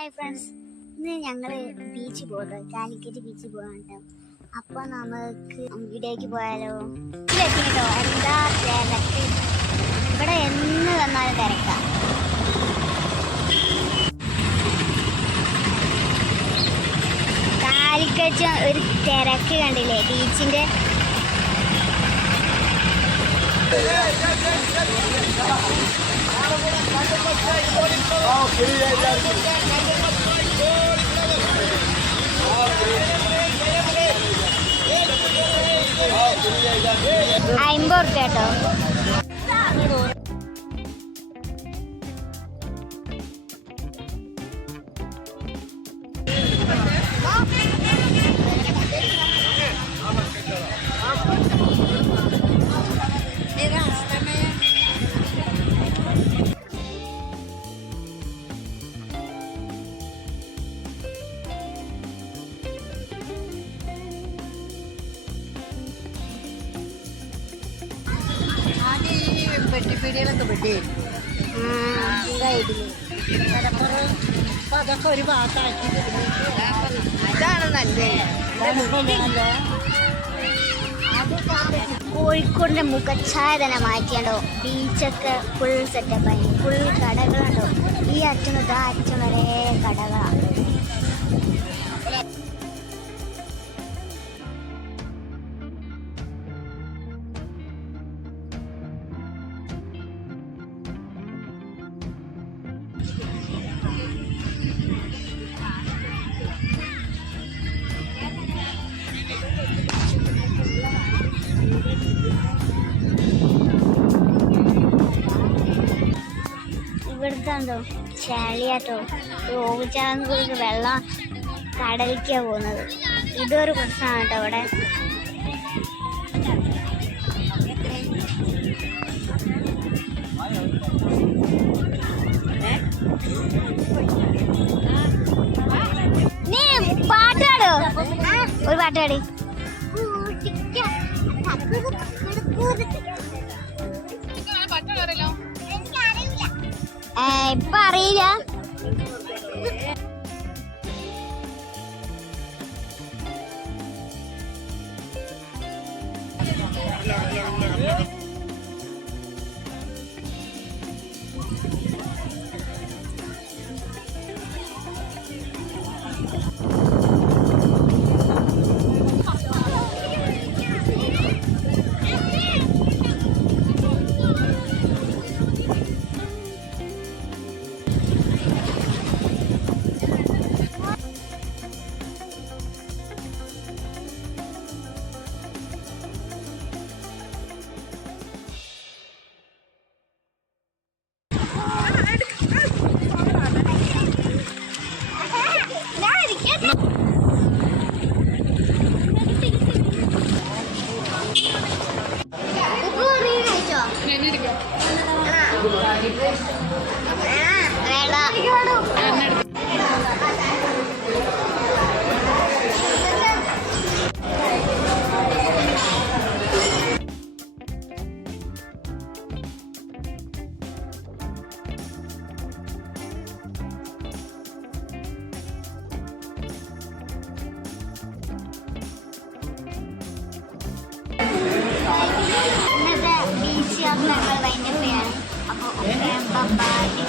Hi friends ഇന്ന് ഞങ്ങൾ ബീച്ചിൽ പോകുന്നത് കാലിക്കറ്റ് ബീച്ചിൽ പോകാനുണ്ട്. അപ്പോൾ നമുക്ക് ഇവിടേക്ക് പോയാലോ? കേട്ടോ. എന്താ തിരക്ക് ഇവിടെ എന്ന് വന്നാലും തിരക്കാം. കാലിക്കറ്റ് ഒരു തിരക്ക് കണ്ടില്ലേ? ബീച്ചിന്റെ അമ്പത് റുപ്യ കേട്ടോ. പെട്ടിപ്പീടികളൊക്കെ പെട്ടി. കടപ്പുറം അപ്പൊ അതൊക്കെ ഒരു ഭാഗത്താക്കി കോഴിക്കോടിന്റെ മുഖച്ഛായ തന്നെ മാറ്റിയാണ്ടോ ബീച്ചൊക്കെ ഫുൾ സെറ്റപ്പായി ഫുൾ കടകളുണ്ടോ ഈ അച്ഛനും ആ അച്ഛൻ വരെ കടകളാണ് എന്തോ ചളിയാട്ടോ ഓവിച്ചാന്ന് കുറിച്ച് വെള്ളം കടലിക്കാ പോകുന്നത്. ഇതൊരു പ്രശ്നമാണ് കേട്ടോ ഇവിടെ. നീ പാട്ടാടോ ഒരു പാട്ടാടി ഇപ്പൊ അറിയില്ല വേണ്ട ഇന്നത്തെ ബീച്ച് യാത്ര ഞങ്ങൾ